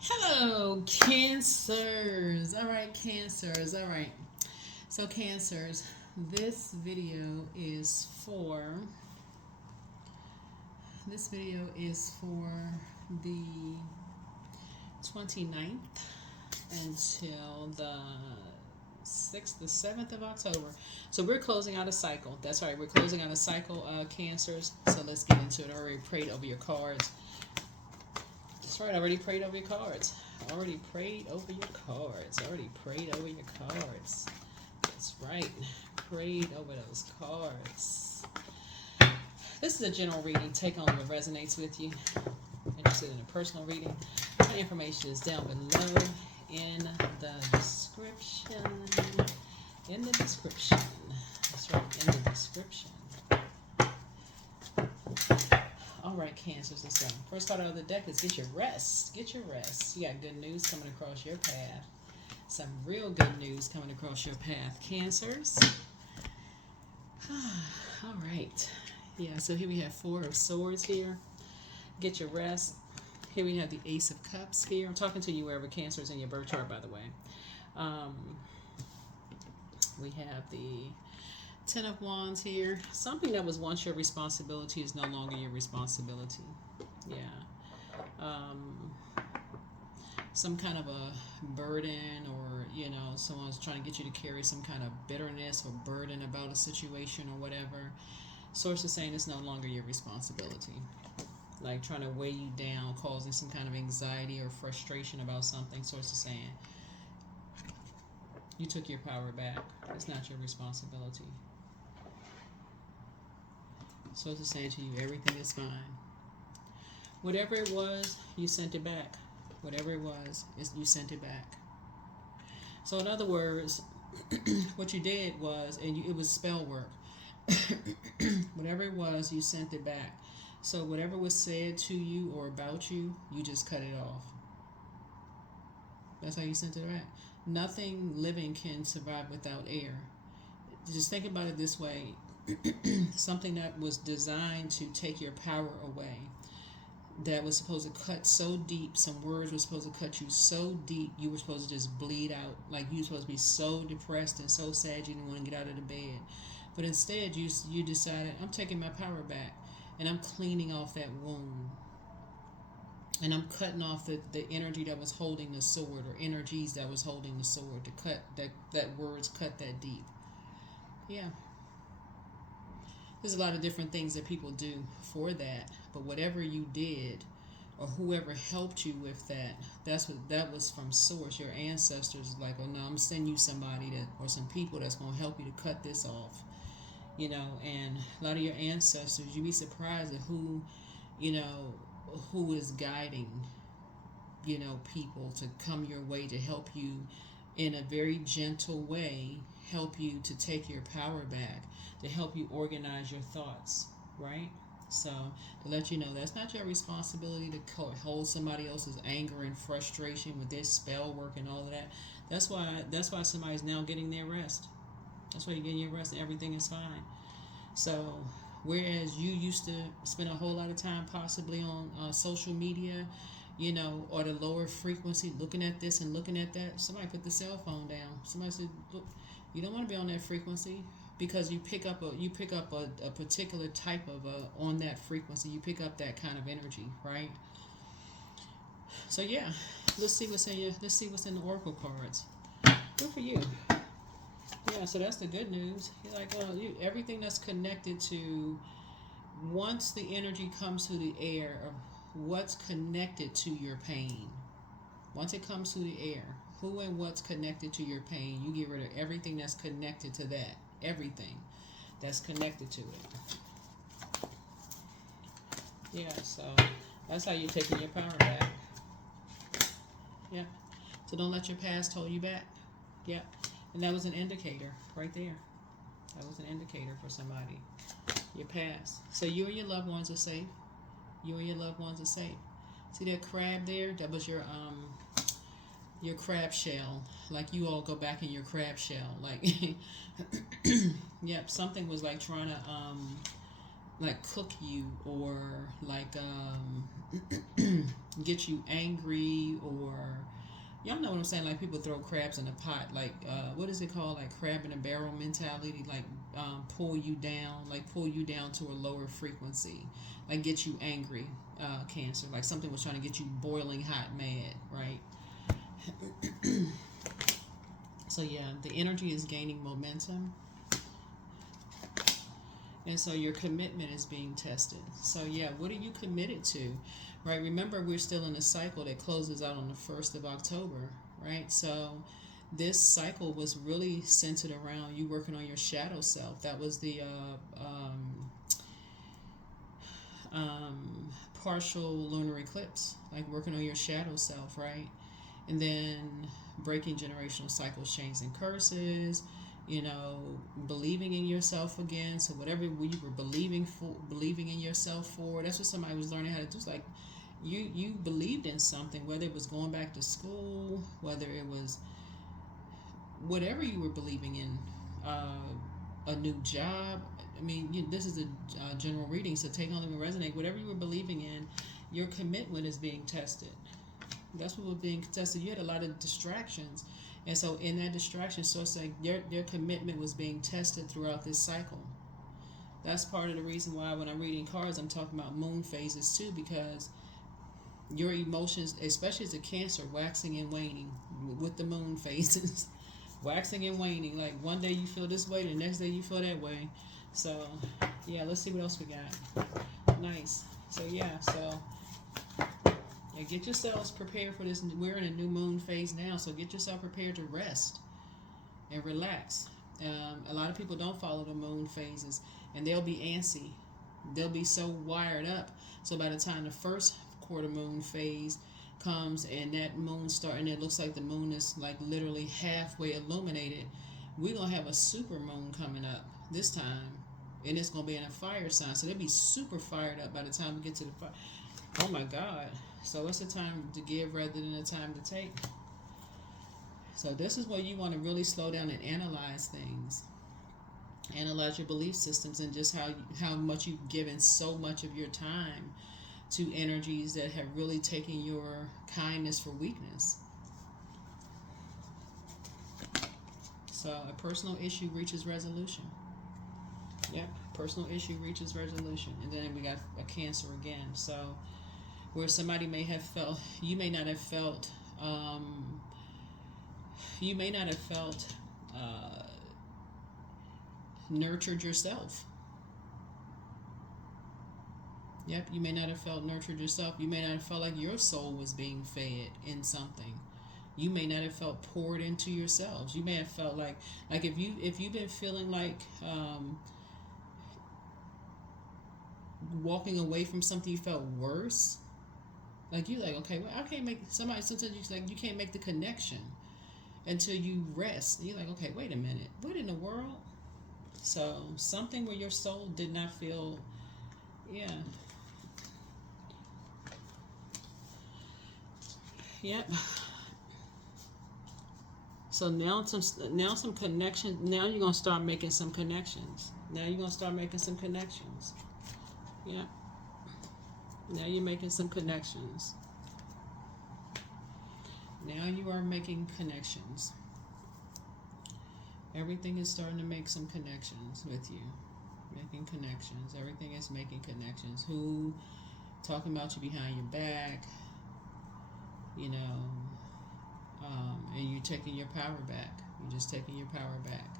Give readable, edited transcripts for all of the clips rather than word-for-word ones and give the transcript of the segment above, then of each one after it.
Hello, Cancers. All right, Cancers. All right. So, Cancers, this video is for the 29th until the 6th, the 7th of October. So we're closing out a cycle. That's right, we're closing out a cycle, Cancers. So let's get into it. I already prayed over your cards. That's right, I already prayed over your cards. Already prayed over your cards. Already prayed over your cards. That's right. Prayed over those cards. This is a general reading. Take on what resonates with you. Interested in a personal reading? My information is down below in the description. In the description. That's right, in the description. All right, Cancers, let's go. First card out of the deck is get your rest. Get your rest. You got good news coming across your path. Some real good news coming across your path, Cancers. All right. Yeah, so here we have Four of Swords here. Get your rest. Here we have the Ace of Cups here. I'm talking to you wherever Cancer's in your birth chart, by the way. We have the Ten of Wands here. Something that was once your responsibility is no longer your responsibility. Yeah. Some kind of a burden, or someone's trying to get you to carry some kind of bitterness or burden about a situation or whatever. Source is saying it's no longer your responsibility. Like trying to weigh you down, causing some kind of anxiety or frustration about something. Source is saying you took your power back. It's not your responsibility. Source is saying to you everything is fine. Whatever it was, you sent it back. Whatever it was, you sent it back. So in other words, what you did was, it was spell work. Whatever it was, you sent it back. So whatever was said to you or about you, you just cut it off. That's how you sent it back. Nothing living can survive without air. Just think about it this way. Something that was designed to take your power away, that was supposed to cut so deep, some words were supposed to cut you so deep, you were supposed to just bleed out. Like you were supposed to be so depressed and so sad you didn't want to get out of the bed. But instead, you decided, I'm taking my power back, and I'm cleaning off that wound. And I'm cutting off the energy that was holding the sword, or energies that was holding the sword, to cut that words cut that deep. Yeah. There's a lot of different things that people do for that, but whatever you did, or whoever helped you with that, that was from source. Your ancestors like, oh no, I'm sending you somebody or some people that's gonna help you to cut this off. And a lot of your ancestors, you'd be surprised at who is guiding, people to come your way to help you in a very gentle way, help you to take your power back, to help you organize your thoughts, right? So to let you know that's not your responsibility to hold somebody else's anger and frustration with their spell work and all of that. That's why somebody's now getting their rest. That's why you're getting your rest and everything is fine. So whereas you used to spend a whole lot of time possibly on social media, or the lower frequency, looking at this and looking at that, somebody put the cell phone down. Somebody said, look, you don't want to be on that frequency, because you pick up a particular type of on that frequency. You pick up that kind of energy, right? So yeah, let's see what's in the oracle cards. Good for you. Yeah, so that's the good news. You're like, everything that's connected to, once the energy comes to the air of what's connected to your pain, once it comes to the air, who and what's connected to your pain, you get rid of everything that's connected to that. Everything that's connected to it. Yeah, so that's how you're taking your power back. Yeah. So don't let your past hold you back. Yeah. And that was an indicator right there. That was an indicator for somebody. Your past. So you and your loved ones are safe. You and your loved ones are safe. See that crab there? That was your crab shell. Like you all go back in your crab shell. Like, yep, something was like trying to like cook you, or like get you angry, or y'all know what I'm saying, like people throw crabs in a pot, like what is it called, like crab in a barrel mentality, like pull you down, like pull you down to a lower frequency, like get you angry, Cancer, like something was trying to get you boiling hot mad, right? So yeah, the energy is gaining momentum, and so your commitment is being tested. So yeah, what are you committed to, right? Remember, we're still in a cycle that closes out on the 1st of October, right? So this cycle was really centered around you working on your shadow self. That was the partial lunar eclipse, like working on your shadow self, right? And then breaking generational cycles, chains, and curses. You know, believing in yourself again. So whatever you were believing in yourself for, that's what somebody was learning how to do. It's like you believed in something, whether it was going back to school, whether it was whatever you were believing in, a new job. I mean, this is a general reading, so take only what resonate. Whatever you were believing in, your commitment is being tested. That's what was being tested. You had a lot of distractions, and so in that distraction, so it's like their commitment was being tested throughout this cycle. That's part of the reason why when I'm reading cards, I'm talking about moon phases too, because your emotions, especially as a Cancer, waxing and waning with the moon phases, waxing and waning. Like one day you feel this way, the next day you feel that way. So yeah, let's see what else we got. Nice. So yeah, so yeah, get yourselves prepared for this. We're in a new moon phase now, so get yourself prepared to rest and relax. A lot of people don't follow the moon phases, and they'll be antsy. They'll be so wired up. So by the time the first quarter moon phase comes and that moon and it looks like the moon is like literally halfway illuminated, we're gonna have a super moon coming up this time, and it's gonna be in a fire sign. So they'll be super fired up by the time we get to the fire. Oh my God. So it's a time to give rather than a time to take. So this is where you want to really slow down and analyze things. Analyze your belief systems and just how much you've given so much of your time to energies that have really taken your kindness for weakness. So a personal issue reaches resolution. Yep, personal issue reaches resolution. And then we got a Cancer again. So where somebody may have felt, you may not have felt nurtured yourself. Yep, you may not have felt nurtured yourself. You may not have felt like your soul was being fed in something. You may not have felt poured into yourselves. You may have felt like if you've been feeling like walking away from something, you felt worse. Like you like, okay, well, I can't make somebody. Sometimes you can't make the connection until you rest. And you're like, okay, wait a minute, what in the world? So something where your soul did not feel, yeah, yep. So now some connections. Now you're gonna start making some connections. Now you're gonna start making some connections. Yeah. Now you're making some connections. Now you are making connections. Everything is starting to make some connections with you. Making connections. Everything is making connections. Who talking about you behind your back, you know, and you're taking your power back. You're just taking your power back.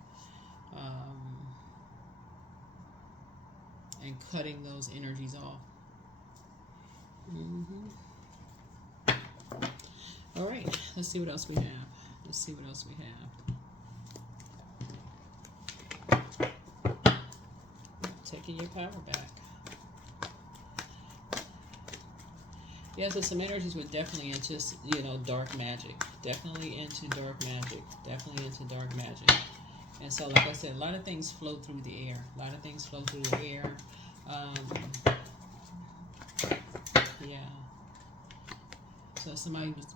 And cutting those energies off. All right, let's see what else we have. Let's see what else we have. Taking your power back. Yeah, so some energies were definitely into, dark magic. Definitely into dark magic. Definitely into dark magic. And so, like I said, a lot of things flow through the air. A lot of things flow through the air. Yeah. So somebody was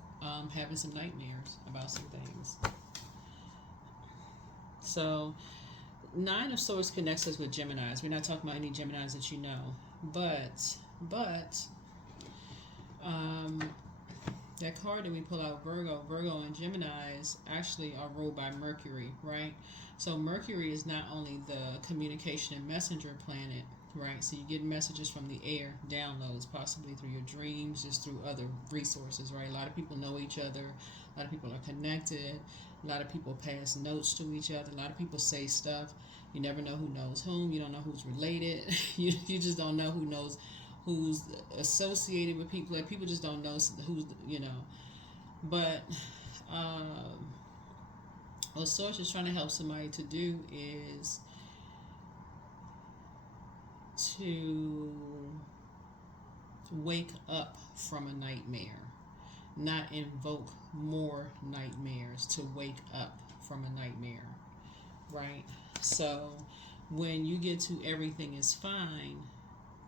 having some nightmares about some things. So Nine of Swords connects us with Geminis. We're not talking about any Geminis that you know. But, um, that card that we pull out, Virgo and Geminis actually are ruled by Mercury, right? So Mercury is not only the communication and messenger planet, right? So you get messages from the air, downloads, possibly through your dreams, just through other resources, right? A lot of people know each other. A lot of people are connected. A lot of people pass notes to each other. A lot of people say stuff. You never know who knows whom. You don't know who's related. you just don't know who knows who's associated with people. Like, people just don't know who's, But what Source is trying to help somebody to do is to wake up from a nightmare, not invoke more nightmares, to wake up from a nightmare, right? So when you get to everything is fine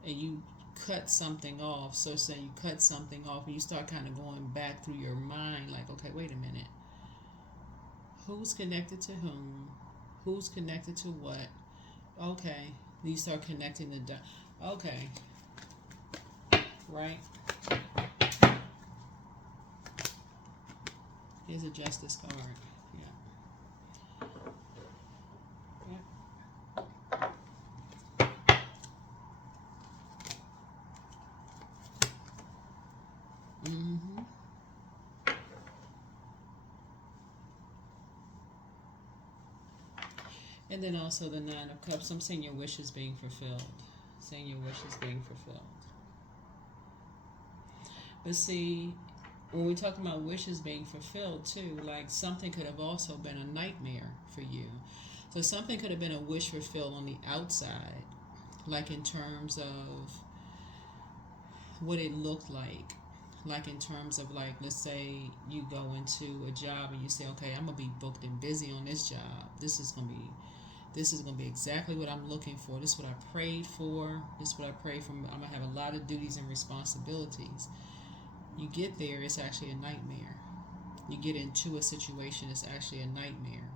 and you cut something off, so say you cut something off and you start kind of going back through your mind, like, okay, wait a minute, who's connected to whom, who's connected to what, okay, you start connecting the dots, okay, right? Here's a Justice card. Mm-hmm. And then also the Nine of Cups. I'm saying your wishes being fulfilled. Saying your wishes being fulfilled. But see, when we talk about wishes being fulfilled too, like, something could have also been a nightmare for you. So something could have been a wish fulfilled on the outside, like in terms of what it looked like in terms of, like, let's say you go into a job and you say, okay, I'm gonna be booked and busy on this job. This is gonna be exactly what I'm looking for. This is what I prayed for. This is what I prayed for. I'm gonna have a lot of duties and responsibilities. You get there, it's actually a nightmare. You get into a situation, it's actually a nightmare.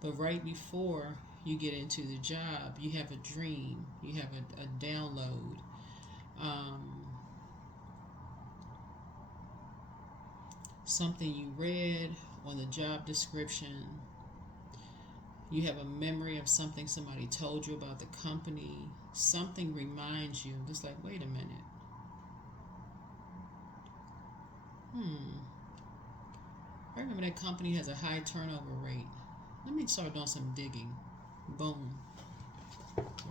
But right before you get into the job, you have a dream, you have a download. Something you read on the job description. You have a memory of something somebody told you about the company. Something reminds you, just like, wait a minute. I remember that company has a high turnover rate. Let me start doing some digging. Boom.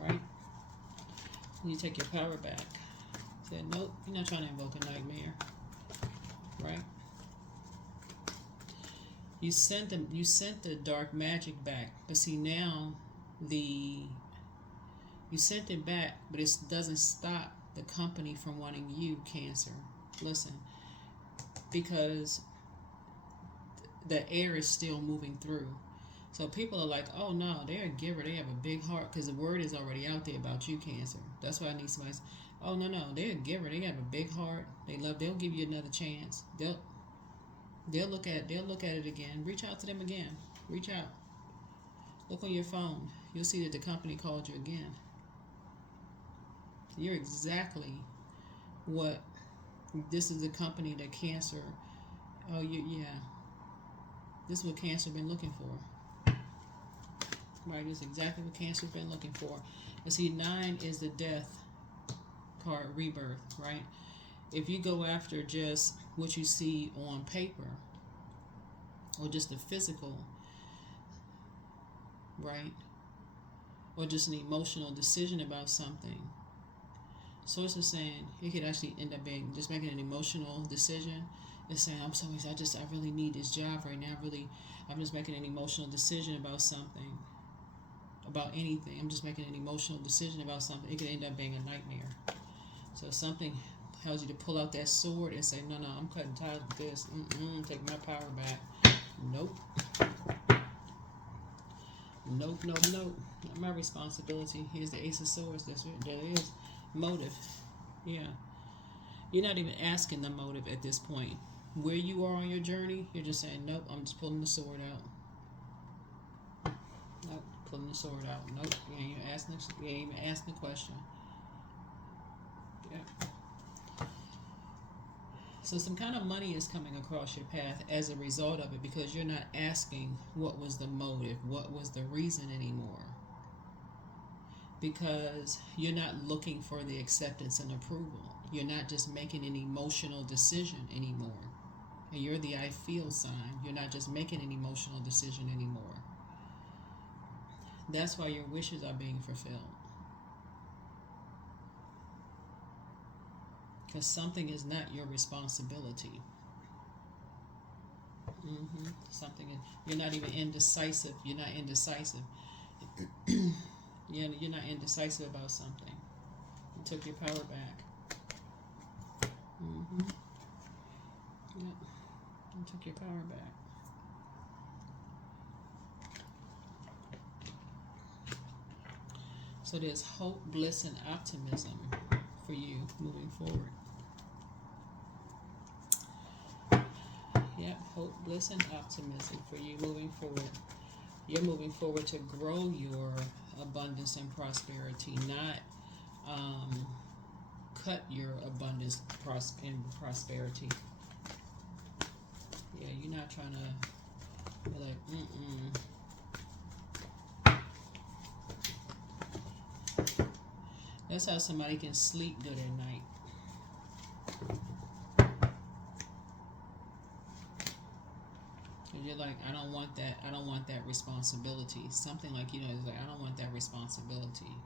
Right? You take your power back. Said, nope, you're not trying to invoke a nightmare. Right? You sent the dark magic back, but see now you sent it back, but it doesn't stop the company from wanting you, Cancer. Listen, because the air is still moving through. So people are like, oh no, they're a giver, they have a big heart, because the word is already out there about you, Cancer. That's why I need somebody. Oh no, they're a giver, they have a big heart. They'll give you another chance. They'll look at it again. Reach out to them again. Reach out. Look on your phone. You'll see that the company called you again. You're exactly what this is, the company that Cancer. Oh, yeah. This is what Cancer been looking for. Right, this is exactly what Cancer's been looking for. And see, 9 is the death card, rebirth, right? If you go after just what you see on paper or just the physical, right, or just an emotional decision about something, Source is saying it could actually end up being just making an emotional decision. It's saying, I really need this job right now. I'm just making an emotional decision about something, about anything. I'm just making an emotional decision about something. It could end up being a nightmare. So something tells you to pull out that sword and say, no, I'm cutting ties with this. Take my power back. Nope. Not my responsibility. Here's the Ace of Swords. There is motive. Yeah. You're not even asking the motive at this point. Where you are on your journey, you're just saying, nope, I'm just pulling the sword out. Nope. pulling the sword out. Nope, you ain't even asking the question. Yeah. So some kind of money is coming across your path as a result of it, because you're not asking what was the motive, what was the reason anymore. Because you're not looking for the acceptance and approval. You're not just making an emotional decision anymore. And you're the I feel sign. You're not just making an emotional decision anymore. That's why your wishes are being fulfilled. Because something is not your responsibility. Something is, you're not even indecisive. You're not indecisive. You're not indecisive about something. You took your power back. Yep. You took your power back. So there's hope, bliss, and optimism for you moving forward. Yep, hope, bliss, and optimism for you moving forward. You're moving forward to grow your abundance and prosperity, not cut your abundance and prosperity. Yeah, you're not trying to be like, That's how somebody can sleep good at night. And you're like, I don't want that. I don't want that responsibility. Something like, it's like, I don't want that responsibility.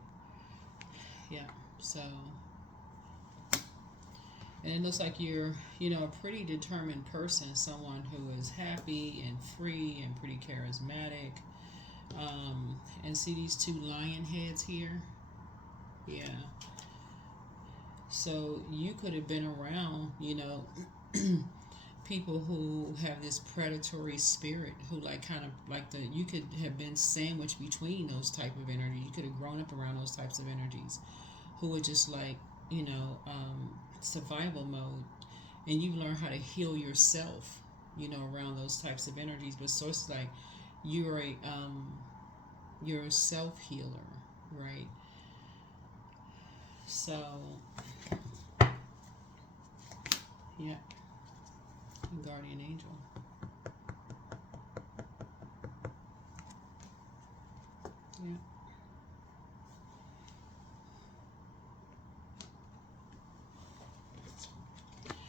Yeah. So, and it looks like you're, a pretty determined person, someone who is happy and free and pretty charismatic. And see these two lion heads here? Yeah. So you could have been around, people who have this predatory spirit, who you could have been sandwiched between those type of energies. You could have grown up around those types of energies, who were just like, survival mode, and you learn how to heal yourself, around those types of energies. But so it's like you're a self healer, right? So, yeah, guardian angel.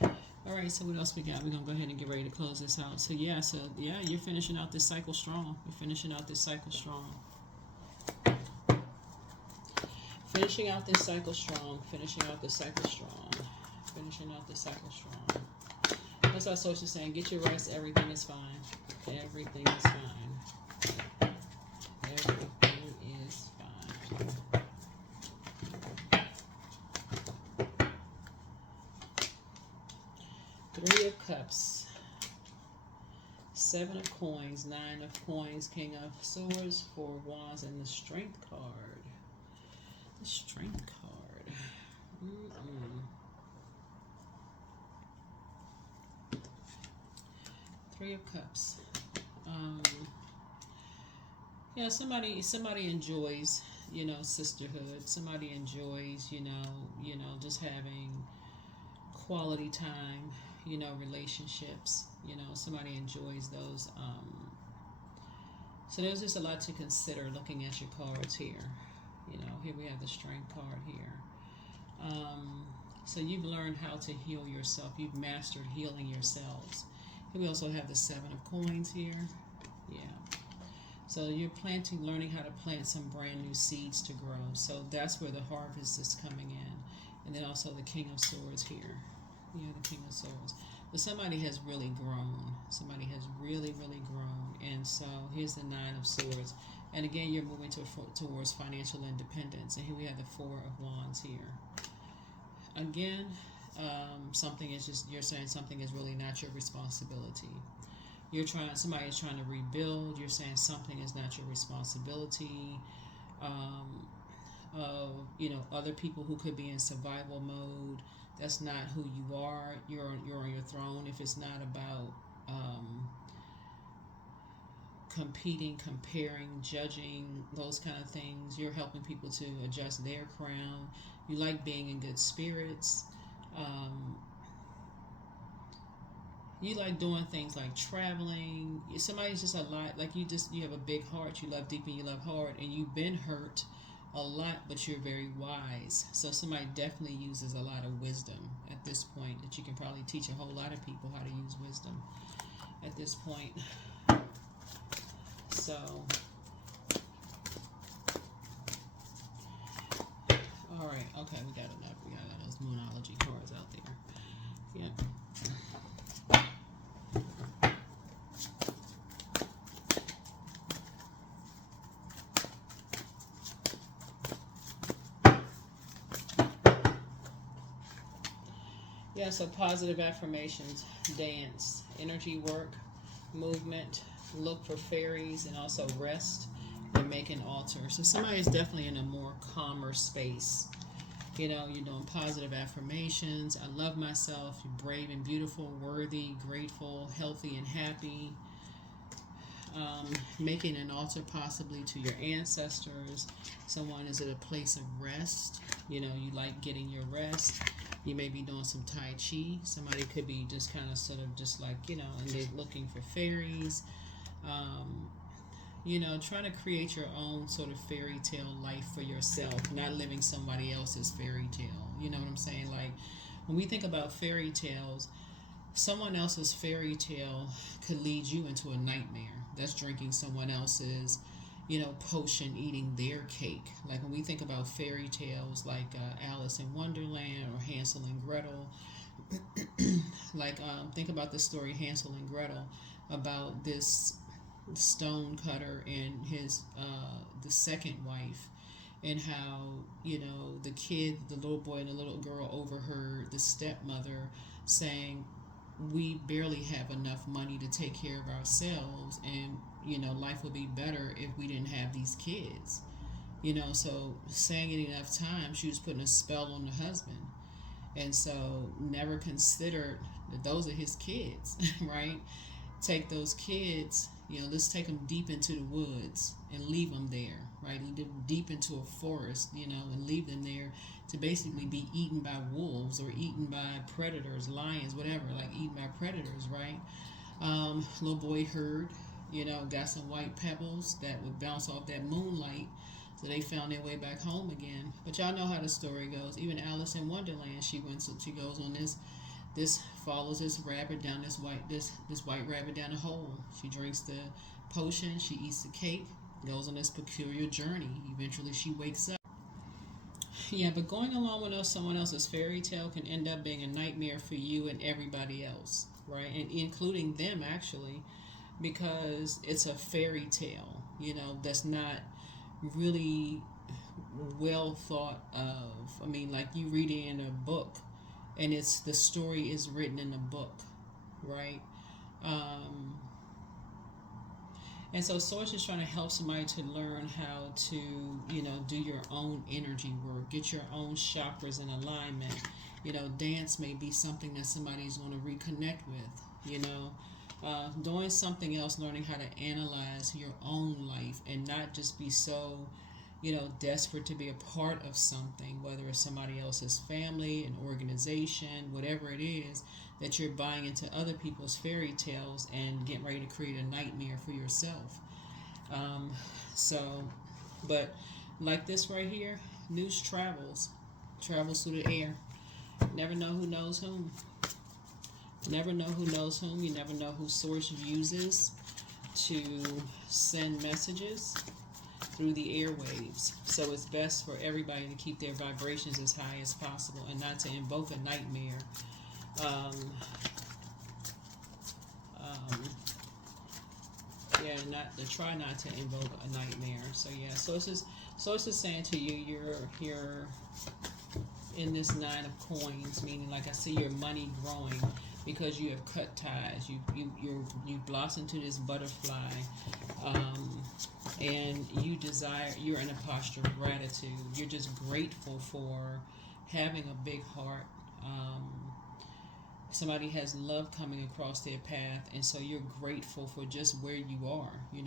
Yeah. All right, so what else we got? We're going to go ahead and get ready to close this out. So, you're finishing out this cycle strong. You're finishing out this cycle strong. Finishing out this cycle strong. Finishing out this cycle strong. Finishing out this cycle strong. That's our social saying, get your rest, everything is fine. Everything is fine. Everything is fine. Three of Cups. Seven of Coins. Nine of Coins. King of Swords. Four of Wands. And the Strength card. The Strength card. Three of Cups. Somebody enjoys, sisterhood. Somebody enjoys, just having quality time, relationships. Somebody enjoys those. So there's just a lot to consider looking at your cards here. Here we have the Strength card here. So you've learned how to heal yourself. You've mastered healing yourselves. Here we also have the Seven of Coins here. Yeah. So you're learning how to plant some brand new seeds to grow. So that's where the harvest is coming in. And then also the King of Swords here. Yeah, the King of Swords. But somebody has really grown. Somebody has really, really grown. And so here's the Nine of Swords. And again, you're moving towards financial independence. And here we have the Four of Wands here. Again, you're saying something is really not your responsibility. Somebody is trying to rebuild. You're saying something is not your responsibility. Other people who could be in survival mode. That's not who you are. You're on your throne. If it's not about competing, comparing, judging, those kind of things. You're helping people to adjust their crown. You like being in good spirits. Um, you like doing things like traveling. Somebody's just a lot like you have a big heart. You love deep and you love hard, and you've been hurt a lot, but you're very wise. So somebody definitely uses a lot of wisdom at this point, that you can probably teach a whole lot of people how to use wisdom at this point. So, all right, okay, we got enough. We got those moonology cards out there. Yep. Yeah, so positive affirmations, dance, energy work, movement, look for fairies, and also rest and make an altar. So somebody's definitely in a more calmer space. You know, you're doing positive affirmations. I love myself. You're brave and beautiful, worthy, grateful, healthy, and happy. Making an altar possibly to your ancestors. Someone is at a place of rest. You know, you like getting your rest. You may be doing some Tai Chi. Somebody could be just kind of sort of just like, you know, and they're looking for fairies. You know, trying to create your own sort of fairy tale life for yourself, not living somebody else's fairy tale. You know what I'm saying? Like, when we think about fairy tales, someone else's fairy tale could lead you into a nightmare. That's drinking someone else's, you know, potion, eating their cake. Like when we think about fairy tales like Alice in Wonderland or Hansel and Gretel, like think about the story Hansel and Gretel, about this stone cutter and his the second wife, and how, you know, the kid, the little boy and the little girl overheard the stepmother saying, we barely have enough money to take care of ourselves, and, you know, life would be better if we didn't have these kids. You know, so saying it enough times, she was putting a spell on the husband. And so never considered that those are his kids, right? Take those kids, you know, let's take them deep into the woods and leave them there, right? Deep into a forest, you know, and leave them there to basically be eaten by wolves or eaten by predators, lions, whatever, like eaten by predators, right? Little boy heard, you know, got some white pebbles that would bounce off that moonlight. So they found their way back home again. But y'all know how the story goes. Even Alice in Wonderland, she goes on this follows this rabbit down this white rabbit down a hole. She drinks the potion, she eats the cake, goes on this peculiar journey. Eventually she wakes up. Yeah, but going along with someone else's fairy tale can end up being a nightmare for you and everybody else, right? And including them actually, because it's a fairy tale, you know, that's not really well thought of. I mean, like you read it in a book, and it's the story is written in a book, right? Um, and so Source is trying to help somebody to learn how to, you know, do your own energy work, get your own chakras in alignment. You know, dance may be something that somebody's going to reconnect with, you know. Doing something else, learning how to analyze your own life and not just be so, you know, desperate to be a part of something, whether it's somebody else's family, an organization, whatever it is, that you're buying into other people's fairy tales and getting ready to create a nightmare for yourself. Um, so, but like this right here, news travels through the air. Never know who knows whom. Never know who knows whom. You never know who Source uses to send messages through the airwaves. So it's best for everybody to keep their vibrations as high as possible and not to invoke a nightmare. Not to try not to invoke a nightmare. So yeah, Source is saying to you, you're in this 9 of coins, meaning like I see your money growing because you have cut ties. You blossom to this butterfly, and you're in a posture of gratitude. You're just grateful for having a big heart. Somebody has love coming across their path, and so you're grateful for just where you are. You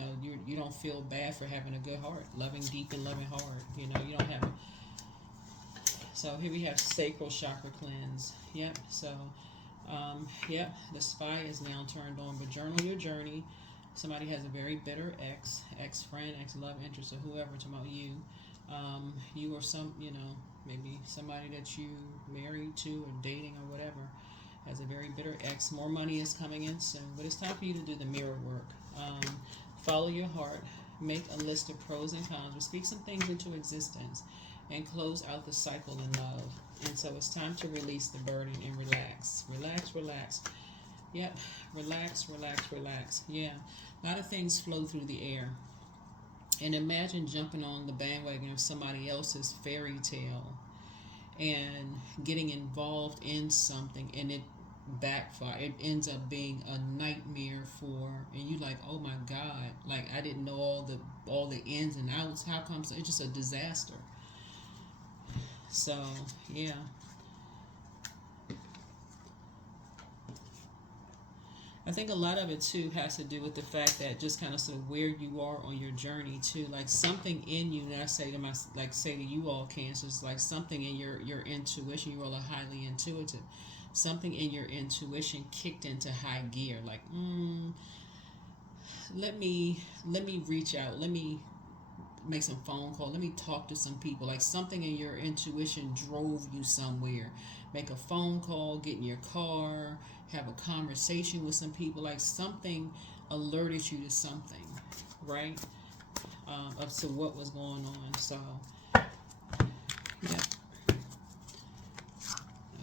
don't feel bad for having a good heart, loving deep and loving hard. You don't have. So here we have sacral chakra cleanse. Yep. So, yep. The spy is now turned on. But journal your journey. Somebody has a very bitter ex friend, ex love interest, or whoever talking about you. You or maybe somebody that you married to or dating or whatever has a very bitter ex. More money is coming in soon, but it's time for you to do the mirror work. Follow your heart. Make a list of pros and cons. Or speak some things into existence, and close out the cycle in love. And so it's time to release the burden and relax. Relax, relax. Yep. Relax, relax, relax. Yeah. A lot of things flow through the air. And imagine jumping on the bandwagon of somebody else's fairy tale and getting involved in something, and it backfire. It ends up being a nightmare and you like, oh my God, like I didn't know all the ins and outs. How come? It's just a disaster. So yeah. I think a lot of it too has to do with the fact that just kind of sort of where you are on your journey too. Like something in you, and I say to you all Cancers, like something in your intuition. You all are highly intuitive. Something in your intuition kicked into high gear. Like, let me reach out. Let me make some phone call. Let me talk to some people. Like something in your intuition drove you somewhere. Make a phone call, get in your car, have a conversation with some people. Like something alerted you to something, right? Up to what was going on. So, yeah.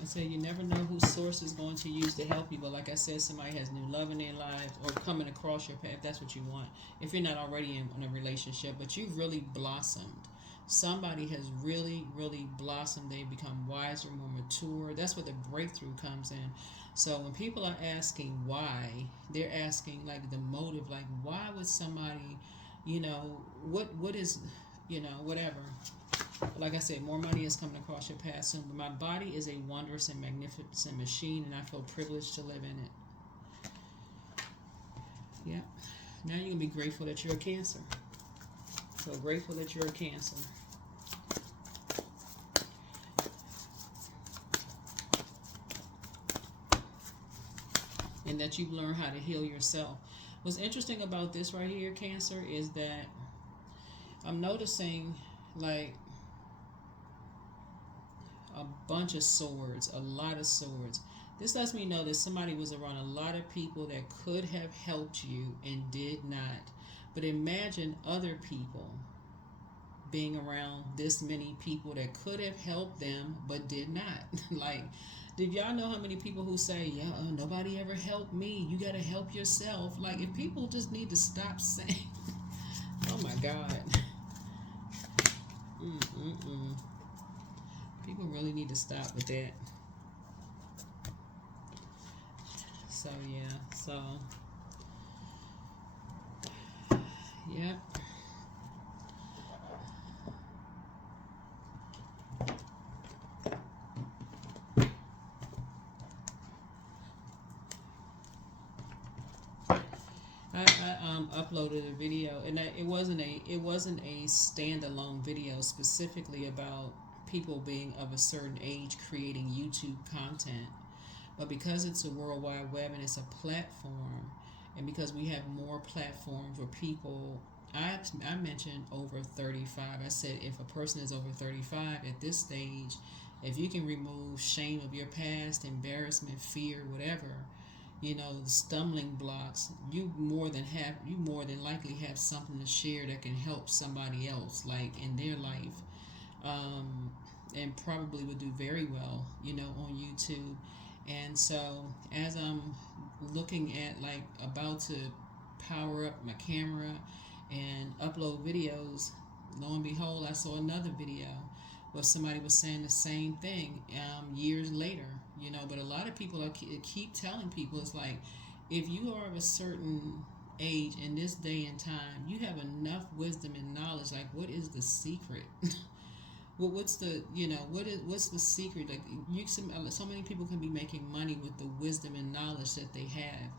I say you never know who source is going to use to help you, but like I said, somebody has new love in their lives or coming across your path, if that's what you want. If you're not already in a relationship, but you've really blossomed. Somebody has really, really blossomed. They've become wiser, more mature. That's where the breakthrough comes in. So when people are asking why, they're asking like the motive, like why would somebody, what is, whatever. Like I said, more money is coming across your path soon. But my body is a wondrous and magnificent machine, and I feel privileged to live in it. Yeah. Now you can be grateful that you're a Cancer. So grateful that you're a Cancer. And that you've learned how to heal yourself. What's interesting about this right here, Cancer, is that I'm noticing like a bunch of swords, a lot of swords. This lets me know that somebody was around a lot of people that could have helped you and did not. But imagine other people being around this many people that could have helped them but did not. Like, did y'all know how many people who say, yeah, nobody ever helped me, you got to help yourself? Like, if people just need to stop saying, oh my God. People really need to stop with that. So, yeah. So, yeah. I uploaded a video, and it wasn't a standalone video specifically about people being of a certain age creating YouTube content, but because it's a World Wide Web and it's a platform, and because we have more platforms where people, I mentioned over 35. I said if a person is over 35 at this stage, if you can remove shame of your past, embarrassment, fear, whatever, the stumbling blocks, you more than likely have something to share that can help somebody else, like in their life, and probably would do very well, on YouTube. And so as I'm looking at like about to power up my camera and upload videos, lo and behold, I saw another video where somebody was saying the same thing years later, but a lot of people keep telling people, it's like, if you are of a certain age in this day and time, you have enough wisdom and knowledge. Like, what is the secret? what's the, what's the secret? Like, so many people can be making money with the wisdom and knowledge that they have.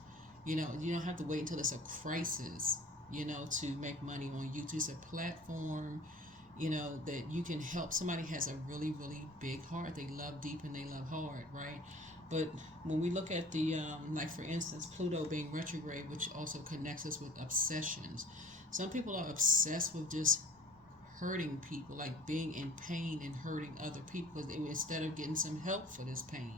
You don't have to wait until it's a crisis, to make money on YouTube. It's a platform, that you can help. Somebody has a really, really big heart. They love deep and they love hard, right? But when we look at the, like for instance, Pluto being retrograde, which also connects us with obsessions. Some people are obsessed with just hurting people, like being in pain and hurting other people, instead of getting some help for this pain.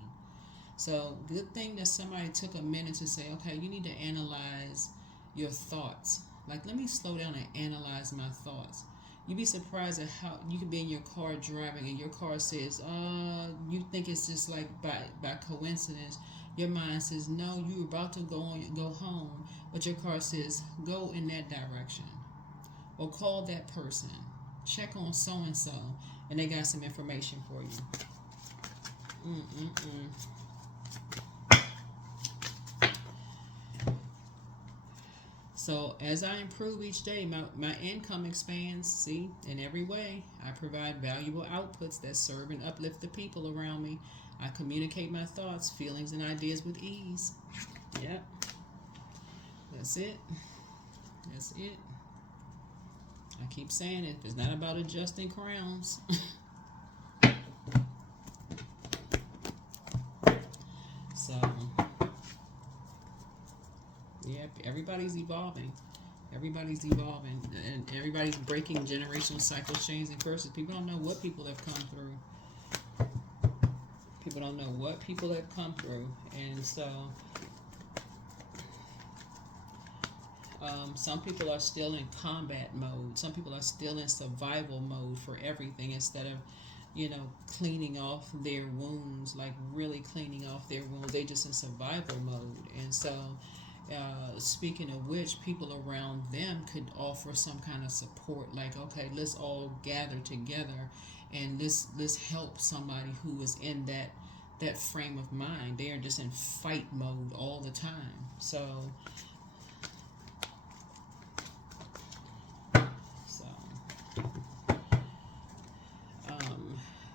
So, good thing that somebody took a minute to say, okay, you need to analyze your thoughts. Like, let me slow down and analyze my thoughts. You'd be surprised at how you can be in your car driving and your car says, you think it's just like by coincidence. Your mind says, no, you're about to go home, but your car says, go in that direction. Or call that person. Check on so-and-so, and they got some information for you. So as I improve each day, my income expands, see, in every way. I provide valuable outputs that serve and uplift the people around me. I communicate my thoughts, feelings, and ideas with ease. Yep. That's it. That's it. I keep saying it. It's not about adjusting crowns. So, yeah, everybody's evolving. Everybody's evolving. And everybody's breaking generational cycles, chains, and curses. People don't know what people have come through. People don't know what people have come through. And so, some people are still in combat mode. Some people are still in survival mode for everything, instead of, cleaning off their wounds, like really cleaning off their wounds. They're just in survival mode. And so, speaking of which, people around them could offer some kind of support, like, okay, let's all gather together and let's help somebody who is in that frame of mind. They are just in fight mode all the time. So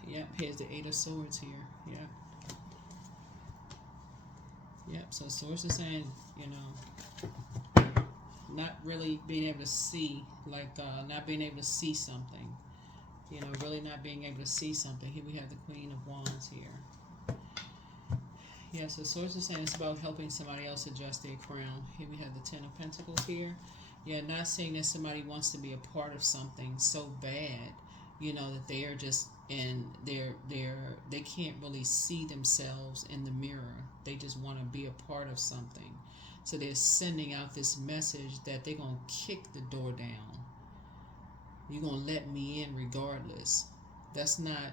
yep, here's the Eight of Swords here. Yep. Yep, so Source is saying, not really being able to see, like not being able to see something. Really not being able to see something. Here we have the Queen of Wands here. Yeah, so Source is saying it's about helping somebody else adjust their crown. Here we have the Ten of Pentacles here. Yeah, not saying that somebody wants to be a part of something so bad, that they are just they can't really see themselves in the mirror. They just want to be a part of something. So they're sending out this message that they're going to kick the door down. You're going to let me in regardless. That's not,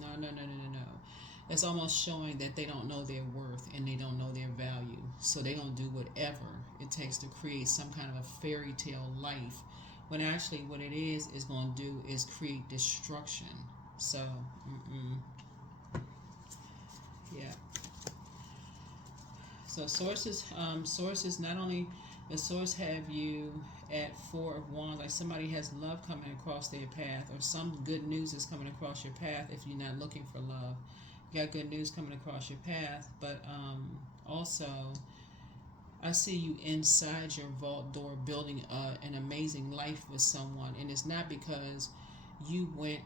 no. It's almost showing that they don't know their worth and they don't know their value. So they're going to do whatever it takes to create some kind of a fairy tale life, when actually what it is going to do is create destruction. So, yeah. So sources not only the source have you at Four of Wands, like somebody has love coming across their path, or some good news is coming across your path. If you're not looking for love, you got good news coming across your path. But also, I see you inside your vault door building an amazing life with someone, and it's not because you went,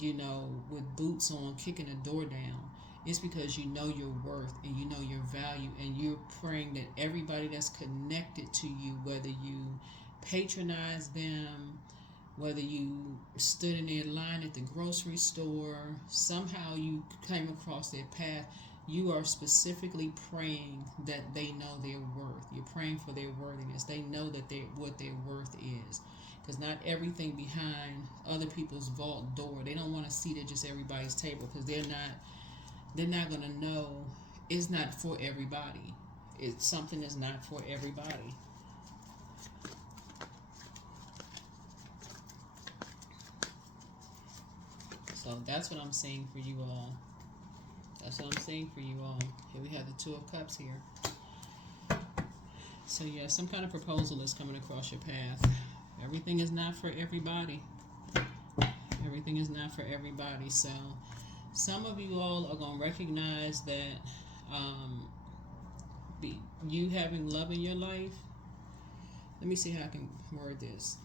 with boots on, kicking the door down. It's because you know your worth and you know your value, and you're praying that everybody that's connected to you, whether you patronize them, whether you stood in their line at the grocery store, somehow you came across their path, you are specifically praying that they know their worth. You're praying for their worthiness. They know that what their worth is. Because not everything behind other people's vault door, they don't want to see that just everybody's table, because they're not going to know it's not for everybody. It's something that's not for everybody. So that's what I'm seeing for you all. That's what I'm seeing for you all. Here we have the Two of Cups here. So yeah, some kind of proposal is coming across your path. Everything is not for everybody. Everything is not for everybody. So some of you all are going to recognize that you having love in your life. Let me see how I can word this.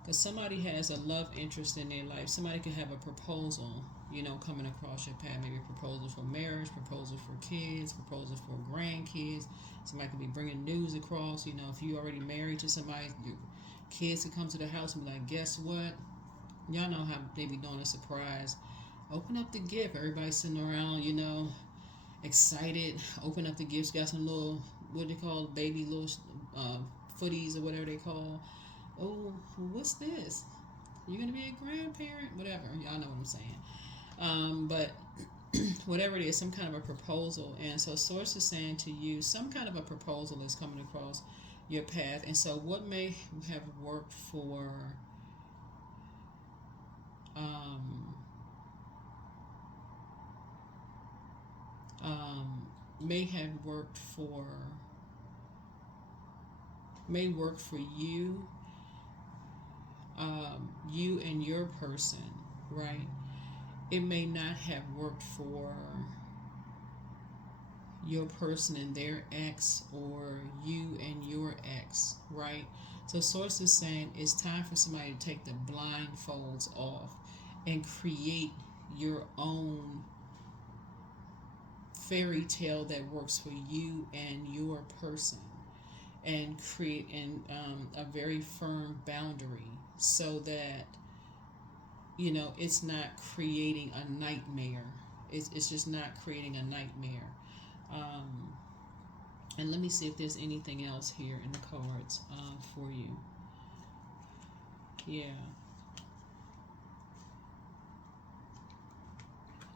Because somebody has a love interest in their life. Somebody could have a proposal, coming across your path. Maybe a proposal for marriage, proposal for kids, proposal for grandkids. Somebody could be bringing news across. If you already married to somebody, your kids could come to the house and be like, guess what? Y'all know how they be doing a surprise. Open up the gift. Everybody's sitting around, excited. Open up the gifts. Got some little, what they call, baby little footies or whatever they call. Oh, what's this? You're going to be a grandparent? Whatever. Y'all know what I'm saying. But whatever it is, some kind of a proposal. And so Source is saying to you, some kind of a proposal is coming across your path. And so what may have worked for may work for you, you and your person, right? It may not have worked for your person and their ex, or you and your ex, right? So Source is saying it's time for somebody to take the blindfolds off and create your own fairy tale that works for you and your person, and create a very firm boundary so that it's not creating a nightmare. It's just not creating a nightmare. And let me see if there's anything else here in the cards for you. Yeah,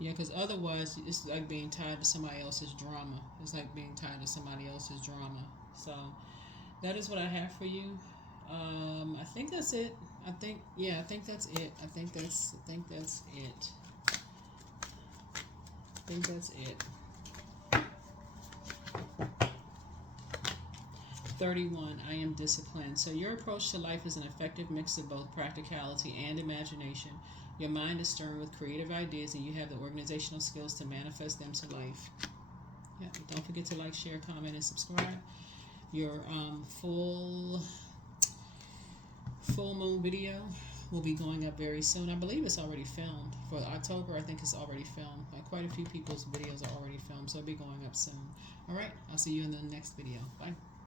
because otherwise it's like being tied to somebody else's drama. It's like being tied to somebody else's drama. So that is what I have for you. I think that's it. I think that's it. I think that's it. 31, I am disciplined. So your approach to life is an effective mix of both practicality and imagination. Your mind is stirring with creative ideas, and you have the organizational skills to manifest them to life. Yeah, don't forget to like, share, comment, and subscribe. Your full moon video will be going up very soon. I believe it's already filmed. For October, I think it's already filmed. Quite a few people's videos are already filmed, so it'll be going up soon. All right, I'll see you in the next video. Bye.